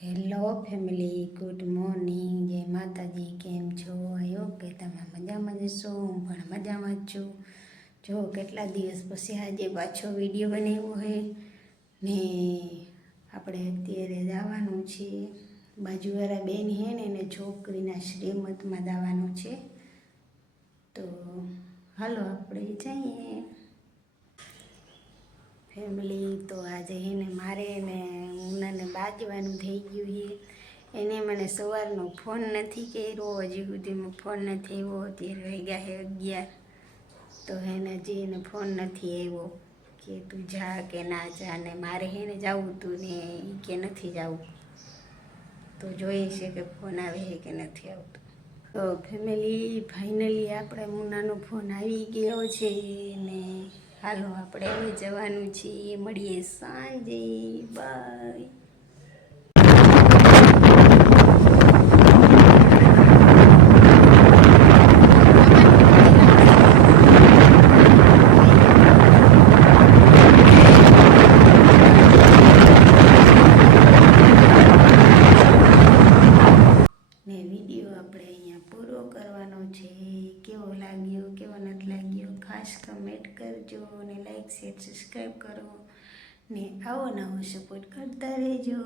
Hello family, good morning, જય માતાજી. કેમ છો? આયો કે તમે મજામાં જશો? હું પણ મજામાં જ છું. જો કેટલા દિવસ પછી આજે પાછો વિડીયો બનાવ્યો છે ને આપણે અત્યારે જવાનું છે બાજુવાળા બેન છે ને એને છોકરીના શ્રીમતમાં જવાનું છે. તો હાલો આપણે જઈએ ફેમિલી. તો આજે એને મારે ને ઉનાને બાજવાનું થઈ ગયું છે. એને મને સવારનો ફોન નથી કર્યો, હજી સુધીમાં ફોન નથી આવ્યો. અત્યારે વાગ્યા છે 11. તો એને હજી એને ફોન નથી આવ્યો કે તું જા કે ના જા. ને મારે એને જવું તું ને કે નથી જવું. તો જોઈએ છે કે ફોન આવે છે કે નથી આવતો. તો ફેમિલી ફાઇનલી આપણે મુનાનો ફોન આવી ગયો છે ને હાલો આપણે હવે જવાનું છીએ. મળીએ સાંજે. બાય. ને વિડીયો આપણે અહીંયા પૂરો કરવાનો છે. કેવો લાગ્યો, કેવો નથી લાગ્યો, ખાસ કમેન્ટ કરજો અને લાઈક શેર સબસ્ક્રાઈબ કરો ને આવો નવો સપોર્ટ કરતા રહેજો.